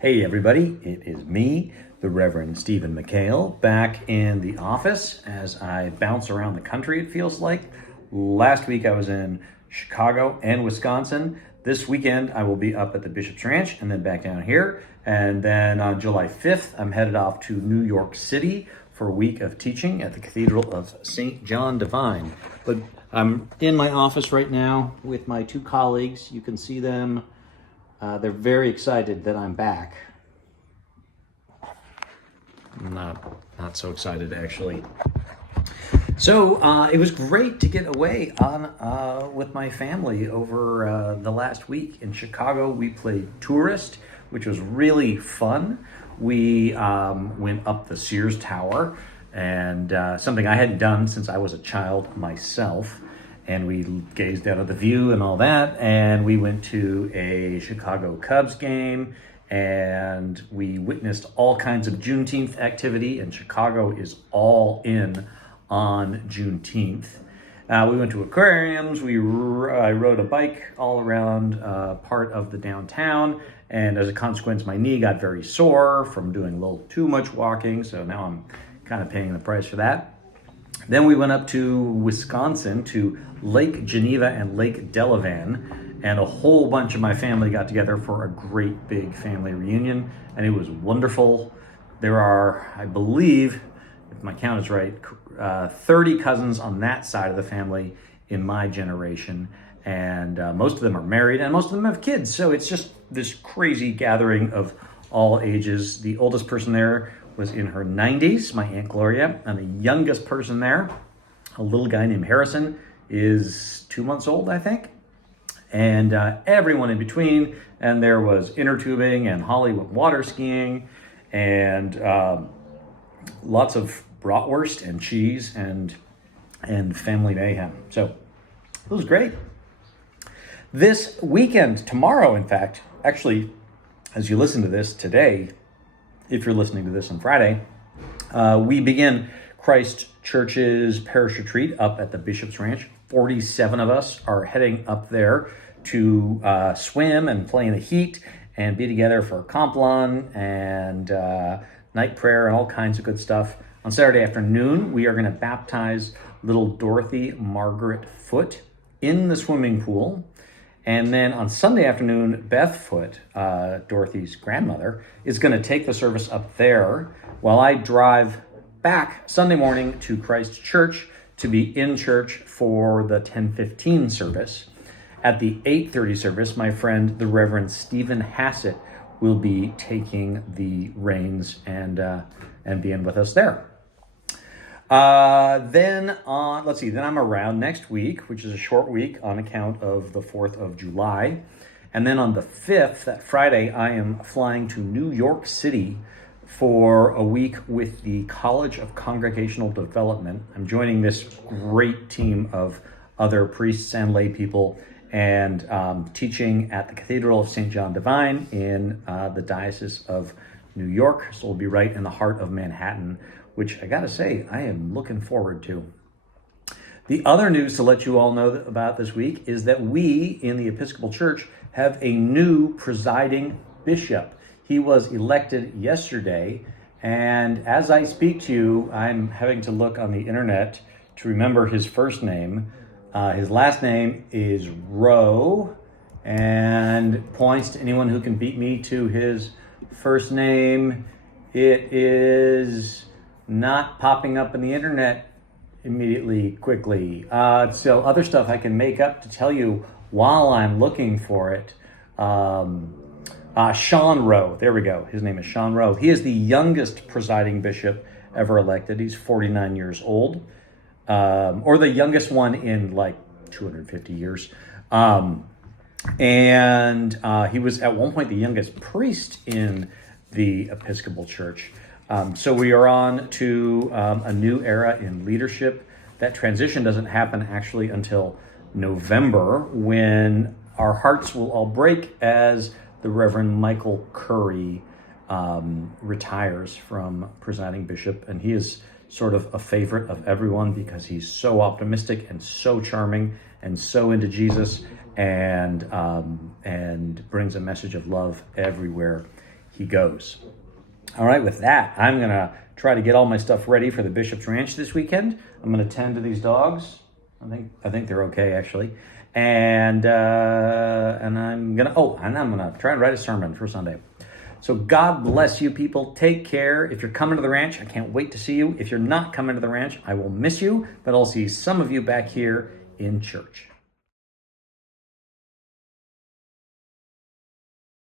Hey everybody, it is me, the Reverend Stephen McHale, back in the office as I bounce around the country, it feels like. Last week I was in Chicago and Wisconsin. This weekend I will be up at the Bishop's Ranch and then back down here. And then on July 5th, I'm headed off to New York City for a week of teaching at the Cathedral of St. John Divine. But I'm in my office right now with my two colleagues. You can see them. They're very excited that I'm back. Not so excited, actually. So it was great to get away on with my family over the last week. In Chicago, we played Tourist, which was really fun. We went up the Sears Tower, and something I hadn't done since I was a child myself. And we gazed out at the view and all that, and we went to a Chicago Cubs game, and we witnessed all kinds of Juneteenth activity, and Chicago is all in on Juneteenth. We went to aquariums, I rode a bike all around part of the downtown, and as a consequence, my knee got very sore from doing a little too much walking, so now I'm kind of paying the price for that. Then we went up to Wisconsin to Lake Geneva and Lake Delavan, and a whole bunch of my family got together for a great big family reunion, and it was wonderful. There are, I believe, if my count is right, 30 cousins on that side of the family in my generation, and most of them are married, and most of them have kids, so it's just this crazy gathering of all ages. The oldest person there was in her 90s, my Aunt Gloria, and the youngest person there, a little guy named Harrison, is 2 months old, I think. And everyone in between, and there was inner tubing, and Holly went water skiing, and lots of bratwurst and cheese and family mayhem. So it was great. This weekend, tomorrow, in fact, actually, as you listen to this today, if you're listening to this on Friday, we begin Christ Church's parish retreat up at the Bishop's Ranch. 47 of us are heading up there to swim and play in the heat and be together for Compline and night prayer and all kinds of good stuff. On Saturday afternoon, we are going to baptize little Dorothy Margaret Foote in the swimming pool. And then on Sunday afternoon, Beth Foote, Dorothy's grandmother, is going to take the service up there while I drive back Sunday morning to Christ Church to be in church for the 10:15 service. At the 8:30 service, my friend, the Reverend Stephen Hassett, will be taking the reins and be in with us there. Then I'm around next week, which is a short week on account of the 4th of July. And then on the 5th, that Friday, I am flying to New York City for a week with the College of Congregational Development. I'm joining this great team of other priests and lay people and teaching at the Cathedral of St. John Divine in the Diocese of New York. So we'll be right in the heart of Manhattan, which I gotta say, I am looking forward to. The other news to let you all know about this week is that we in the Episcopal Church have a new presiding bishop. He was elected yesterday, and as I speak to you, I'm having to look on the internet to remember his first name. His last name is Rowe, and points to anyone who can beat me to his first name. It is not popping up in the internet immediately, quickly. So other stuff I can make up to tell you while I'm looking for it. Sean Rowe, there we go. His name is Sean Rowe. He is the youngest presiding bishop ever elected. He's 49 years old, or the youngest one in like 250 years. And he was at one point the youngest priest in the Episcopal Church. So we are on to a new era in leadership. That transition doesn't happen actually until November, when our hearts will all break as the Reverend Michael Curry retires from presiding bishop. And he is sort of a favorite of everyone because he's so optimistic and so charming and so into Jesus and brings a message of love everywhere he goes. All right, with that, I'm going to try to get all my stuff ready for the Bishop's Ranch this weekend. I'm going to tend to these dogs. I think they're okay, actually. And I'm gonna try and write a sermon for Sunday. So God bless you, people. Take care. If you're coming to the ranch, I can't wait to see you. If you're not coming to the ranch, I will miss you, but I'll see some of you back here in church.